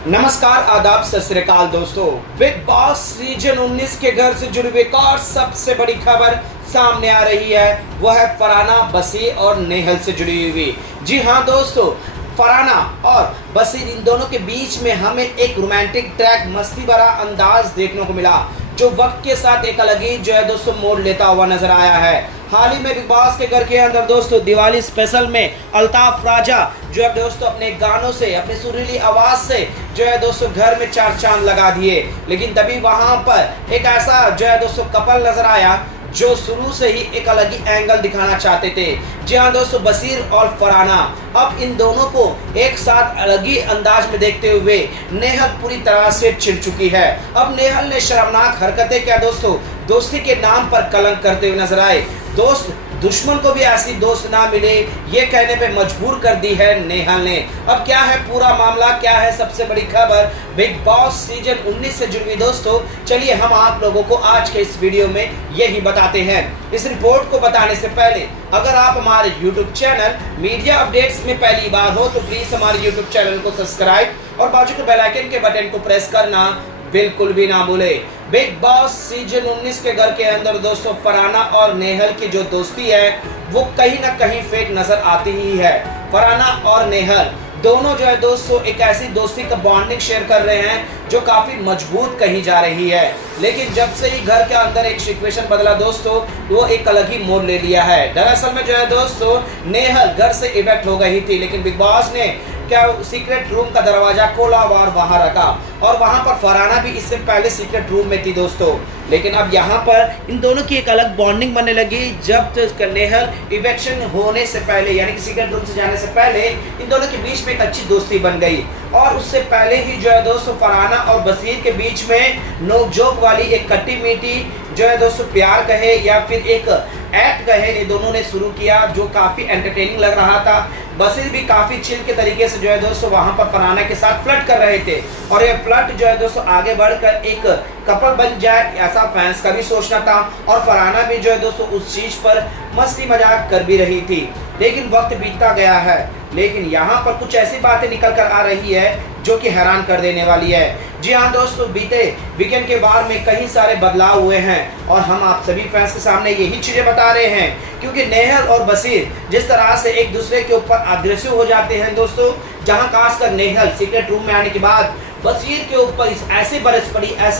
नमस्कार, आदाब, सत श्री अकाल दोस्तों। बिग बॉस सीजन 19 के घर से जुड़ी हुई एक और सबसे बड़ी खबर सामने आ रही है। वह है फरहाना, बसीर और नेहल से जुड़ी हुई। जी हाँ दोस्तों, फरहाना और बसीर इन दोनों के बीच में हमें एक रोमांटिक ट्रैक, मस्ती भरा अंदाज देखने को मिला, जो वक्त के साथ एक अलग ही जो है दोस्तों मोड़ लेता हुआ नजर आया है। हाल ही में बिग बॉस के घर के अंदर दोस्तों दिवाली स्पेशल में अल्ताफ राजा जो है दोस्तों अपने गानों से, अपनी सुरीली आवाज से जो है दोस्तों घर में चार चांद लगा दिए। लेकिन तभी वहां पर एक ऐसा जो है दोस्तों कपल नजर आया जो शुरू से ही एक अलग ही एंगल दिखाना चाहते थे। जी हाँ दोस्तों, बसीर और फरहाना। अब इन दोनों को एक साथ अलग ही अंदाज में देखते हुए नेहल पूरी तरह से चिढ़ चुकी है। अब नेहल ने शर्मनाक हरकतें क्या दोस्तों दोस्ती के नाम पर कलंक करते हुए नजर आए। दोस्त दुश्मन को भी ऐसी दोस्त ना मिले, ये कहने पे मजबूर कर दी है नेहल ने। अब क्या है पूरा मामला, क्या है सबसे बड़ी खबर बिग बॉस सीजन 19 से जुड़ी दोस्तों, चलिए हम आप लोगों को आज के इस वीडियो में यही बताते हैं। इस रिपोर्ट को बताने से पहले अगर आप हमारे यूट्यूब चैनल मीडिया अपडेट्स में पहली बार हो तो प्लीज हमारे यूट्यूब चैनल को सब्सक्राइब और बाजू के बेल आइकन के बटन को प्रेस करना बिल्कुल भी ना भूले। बिग बॉस सीजन 19 के घर के अंदर दोस्तों फरहाना और नेहल की जो दोस्ती है वो कहीं ना कहीं फेक नजर आती ही है। फरहाना और नेहल दोनों जो है दोस्तों एक ऐसी दोस्ती का बॉन्डिंग शेयर कर रहे हैं जो काफी मजबूत कही जा रही है। लेकिन जब से ही घर के अंदर एक सिचुएशन बदला दोस्तों, वो एक अलग ही मोड़ ले लिया है। दरअसल में जो है दोस्तों नेहल घर से इवेक्ट हो गई थी, लेकिन बिग बॉस ने क्या सीक्रेट रूम का दरवाजा खोला और वहां रखा, और वहां पर फरहाना भी इससे पहले सीक्रेट रूम में थी दोस्तों। लेकिन अब यहाँ पर इन दोनों की एक अलग बॉन्डिंग बनने लगी जब नेहल इवेक्शन होने से पहले, यानी कि सीक्रेट रूम से जाने से पहले इन दोनों के बीच में एक अच्छी दोस्ती बन गई। और उससे पहले ही जो है दोस्तों फरहाना और बसीर के बीच में नोक-झोंक वाली एक खट्टी मीठी जो है दोस्तों प्यार कहे या फिर एक एक्ट कहे, ये दोनों ने शुरू किया जो काफी एंटरटेनिंग लग रहा था। बसीर भी काफी चिल के तरीके से जो है दोस्तों वहां पर फरहाना के साथ फ्लर्ट कर रहे थे, और ये फ्लर्ट जो है दोस्तों आगे बढ़कर एक कपल बन जाए ऐसा फैंस का भी सोचना था। और फरहाना भी जो है दोस्तों उस चीज पर मस्ती मजाक कर भी रही थी। लेकिन वक्त बीतता गया है, लेकिन यहाँ पर कुछ ऐसी बातें निकल कर आ रही है जो कि हैरान कर देने वाली है। जी हाँ दोस्तों, बीते वीकेंड के बाद में कई सारे बदलाव हुए हैं और हम आप सभी फैंस के सामने यही चीजें बता रहे हैं, क्योंकि नेहल और बसीर जिस तरह से एक दूसरे के ऊपर अग्रेसिव हो जाते हैं दोस्तों, जहां खासकर नेहल सीक्रेट रूम में आने के बाद बसीर के ऊपर ऐसी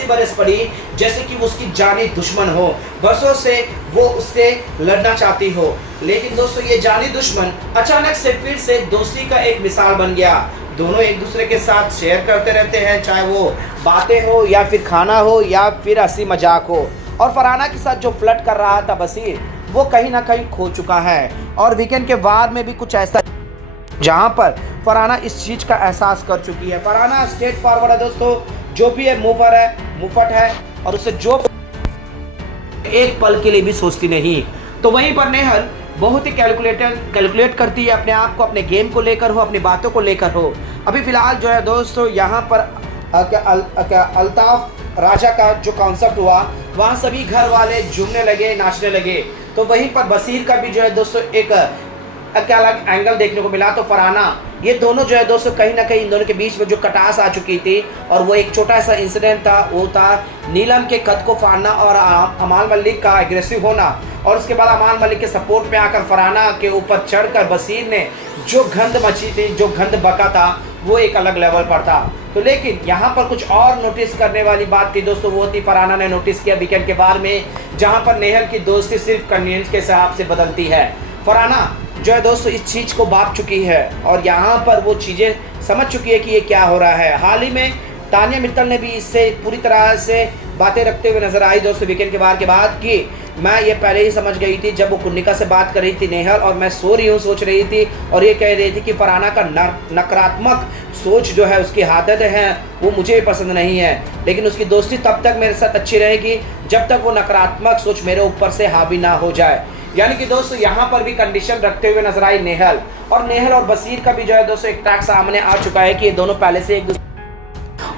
बरस पड़ी जैसे कि वो उसकी जानी दुश्मन हो, बरसों से वो उससे लड़ना चाहती हो। लेकिन दोस्तों ये जानी दुश्मन अचानक से फिर से दोस्ती का एक मिसाल बन गया। दोनों एक दूसरे के साथ शेयर करते रहते हैं, चाहे वो बातें हो या फिर खाना हो या फिर हंसी मजाक हो। और फरहाना के साथ जो फ्लर्ट कर रहा था बसीर, वो कहीं ना कहीं खो चुका है। और वीकेंड के बाद में भी कुछ ऐसा जहां पर फरहाना इस चीज का एहसास कर चुकी है। फरहाना स्ट्रेट फॉरवर्ड है दोस्तों, जो भी है मूवर है, मुफट है, और उसे जो एक पल के लिए भी सोचती नहीं। तो वहीं पर नेहल बहुत ही कैलकुलेट करती है अपने आप को, अपने गेम को लेकर हो, अपनी बातों को लेकर हो। अभी फिलहाल जो है दोस्तों यहाँ पर अल्ताफ राजा का जो कॉन्सेप्ट हुआ, वहाँ सभी घर वाले झूमने लगे, नाचने लगे। तो वहीं पर बसीर का भी जो है दोस्तों एक क्या अलग एंगल देखने को मिला। तो फरहाना, ये दोनों जो है दोस्तों कहीं ना कहीं इन दोनों के बीच में जो कटास आ चुकी थी, और वो एक छोटा सा इंसिडेंट था, वो था नीलम के कद को फाड़ना और अमाल मलिक का एग्रेसिव होना। और उसके बाद अमाल मलिक के सपोर्ट में आकर फरहाना के ऊपर चढ़कर बसीर ने जो गंद मची थी, जो गंद बका था, वो एक अलग लेवल पर था। तो लेकिन यहाँ पर कुछ और नोटिस करने वाली बात थी दोस्तों, वो थी फरहाना ने नोटिस किया वीकेंड के बारे में, जहाँ पर नेहल की दोस्ती सिर्फ कन्वीनियंस के हिसाब से बदलती है। फरहाना जो है दोस्तों इस चीज़ को भाप चुकी है और यहाँ पर वो चीज़ें समझ चुकी है कि ये क्या हो रहा है। हाल ही में तानिया मित्तल ने भी इससे पूरी तरह से बातें रखते हुए नजर आई दोस्तों वीकेंड के बाद कि मैं ये पहले ही समझ गई थी जब वो कुन्निका से बात कर रही थी नेहल, और मैं सो रही हूँ सोच रही थी, और ये कह रही थी कि फरहाना का नकारात्मक सोच जो है, उसकी आदत है, वो मुझे भी पसंद नहीं है। लेकिन उसकी दोस्ती तब तक मेरे साथ अच्छी रहेगी जब तक वो नकारात्मक सोच मेरे ऊपर से हावी ना हो जाए। यानी कि दोस्तों यहाँ पर भी कंडीशन रखते हुए नजर आई नेहल, और बसीर का भी जो है दोस्तों एक ट्रैक सामने आ चुका है कि ये दोनों पहले से एक दूसरे,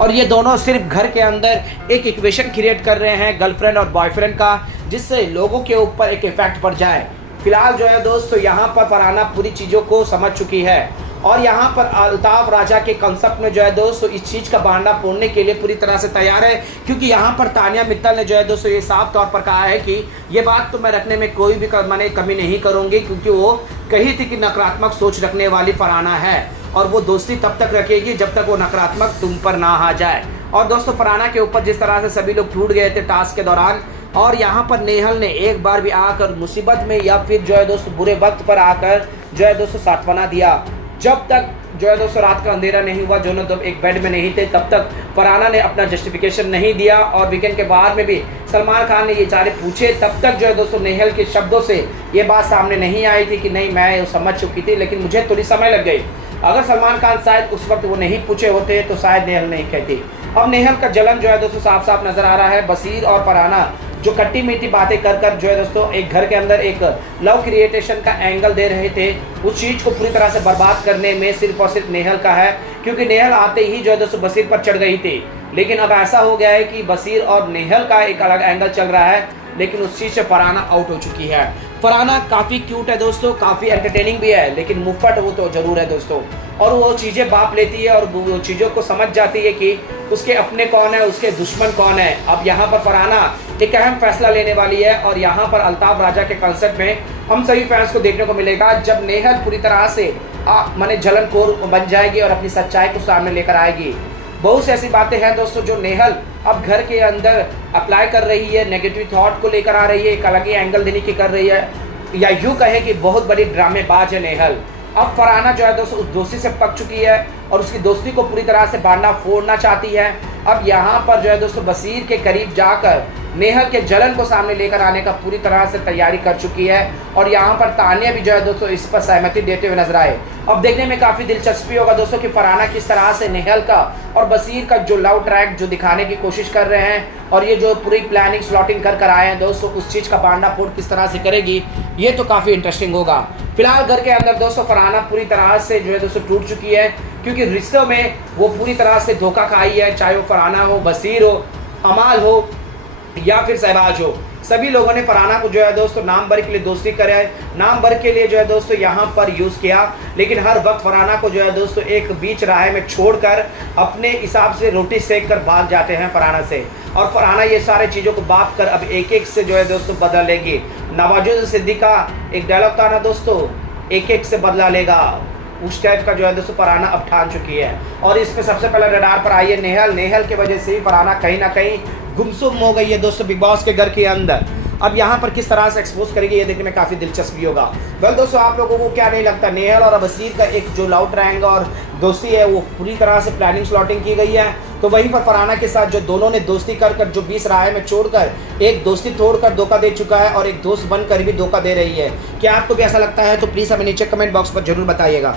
और ये दोनों सिर्फ घर के अंदर एक इक्वेशन क्रिएट कर रहे हैं गर्लफ्रेंड और बॉयफ्रेंड का, जिससे लोगों के ऊपर एक इफेक्ट पड़ जाए। फिलहाल जो है दोस्तों यहाँ पर फरहाना पूरी चीज़ों को समझ चुकी है और यहाँ पर अल्ताफ राजा के कंसेप्ट में जो है दोस्तों इस चीज़ का भांडा फोड़ने के लिए पूरी तरह से तैयार है, क्योंकि यहाँ पर तानिया मित्तल ने जो है दोस्तों ये साफ तौर पर कहा है कि ये बात तो मैं रखने में कोई भी मैंने कमी नहीं करूँगी, क्योंकि वो कही थी कि नकारात्मक सोच रखने वाली फरहाना है और वो दोस्ती तब तक रखेगी जब तक वो नकारात्मक तुम पर ना आ जाए। और दोस्तों फरहाना के ऊपर जिस तरह से सभी लोग टूट गए थे टास्क के दौरान, और यहाँ पर नेहल ने एक बार भी आकर मुसीबत में या फिर जो है दोस्तों बुरे वक्त पर आकर जो है दोस्तों सांत्वना दिया। जब तक जो है दोस्तों रात का अंधेरा नहीं हुआ, दोनों तो एक बेड में नहीं थे, तब तक फरहाना ने अपना जस्टिफिकेशन नहीं दिया। और वीकेंड के बाद में भी सलमान खान ने ये सारे पूछे, तब तक जो है दोस्तों नेहल के शब्दों से ये बात सामने नहीं आई थी कि नहीं मैं समझ चुकी थी, लेकिन मुझे थोड़ी समय लग गई। अगर सलमान खान शायद उस वक्त वो नहीं पूछे होते तो शायद नेहल नहीं कहती। अब नेहल का जलन जो है दोस्तों साफ साफ नजर आ रहा है। बसीर और फरहाना जो खट्टी मीठी बातें कर कर जो है दोस्तों एक घर के अंदर एक लव क्रिएटेशन का एंगल दे रहे थे, उस चीज़ को पूरी तरह से बर्बाद करने में सिर्फ और सिर्फ नेहल का है, क्योंकि नेहल आते ही जो है दोस्तों बसीर पर चढ़ गई थी। लेकिन अब ऐसा हो गया है कि बसीर और नेहल का एक अलग एंगल चल रहा है, लेकिन उस चीज़ से फरहाना आउट हो चुकी है। फरहाना काफ़ी क्यूट है दोस्तों, काफ़ी एंटरटेनिंग भी है, लेकिन मुफ्फट वो तो ज़रूर है दोस्तों। और वो चीज़ें बाप लेती है और वो चीज़ों को समझ जाती है कि उसके अपने कौन है, उसके दुश्मन कौन है। अब यहाँ पर फरहाना एक अहम फैसला लेने वाली है और यहाँ पर अल्ताफ राजा के कंसेप्ट में हम सभी फैंस को देखने को मिलेगा जब नेहल पूरी तरह से माने जलनखोर बन जाएगी और अपनी सच्चाई को सामने लेकर आएगी। बहुत सी ऐसी बातें हैं दोस्तों जो नेहल अब घर के अंदर अप्लाई कर रही है, नेगेटिव थॉट को लेकर आ रही है, एक अलग ही एंगल देने की कर रही है, या यूँ कहें कि बहुत बड़ी ड्रामेबाज है नेहल। अब फरहाना जो है दोस्तों उस दोस्ती से पक चुकी है और उसकी दोस्ती को पूरी तरह से बांधना फोड़ना चाहती है। अब यहाँ पर जो है दोस्तों बसीर के करीब जाकर नेहल के जलन को सामने लेकर आने का पूरी तरह से तैयारी कर चुकी है और यहाँ पर तानिया भी जो है दोस्तों इस पर सहमति देते हुए नजर आए। अब देखने में काफ़ी दिलचस्पी होगा दोस्तों कि फरहाना किस तरह से नेहल का और बसीर का जो लव ट्रैक जो दिखाने की कोशिश कर रहे हैं और ये जो पूरी प्लानिंग स्लॉटिंग कर आए हैं दोस्तों, उस चीज़ का बांधा फोड़ किस तरह से करेगी, ये तो काफ़ी इंटरेस्टिंग होगा। फिलहाल घर के अंदर दोस्तों फरहाना पूरी तरह से जो है दोस्तों टूट चुकी है, क्योंकि रिश्तों में वो पूरी तरह से धोखा खाई है, चाहे वो फरहाना हो, बसीर हो, अमाल हो या फिर शहबाज हो। सभी लोगों ने फरहाना को जो है दोस्तों नाम भर के लिए दोस्ती करे, नाम भर के लिए जो है दोस्तों यहाँ पर यूज़ किया, लेकिन हर वक्त फरहाना को जो है दोस्तों एक बीच राह में छोड़कर अपने हिसाब से रोटी सेक कर भाग जाते हैं फरहाना से। और फरहाना ये सारे चीज़ों को बाप कर अब एक एक से जो है दोस्तों बदला लेगी। नवाजुद्दीन सिद्दीकी का एक डायलॉग था ना दोस्तों, एक एक से बदला लेगा, उस टाइप का जो है दोस्तों फरहाना अब ठान चुकी है। और इस पे सबसे पहले रडार पर आई है नेहल। नेहल की वजह से ही फरहाना कहीं ना कहीं गुमसुम हो गई है दोस्तों बिग बॉस के घर के अंदर। अब यहाँ पर किस तरह से एक्सपोज करेगी ये देखने में काफ़ी दिलचस्पी होगा। वेल दोस्तों, आप लोगों को क्या नहीं लगता नेहल और बसीर का एक जो लव ट्रायंगल और दोस्ती है वो पूरी तरह से प्लानिंग स्लॉटिंग की गई है? तो वहीं पर फरहाना के साथ जो दोनों ने दोस्ती कर कर जो 20 राह में छोड़कर एक दोस्ती तोड़कर धोखा दे चुका है और एक दोस्त बनकर भी धोखा दे रही है। क्या आपको भी ऐसा लगता है? तो प्लीज़ हमें नीचे कमेंट बॉक्स पर जरूर बताइएगा।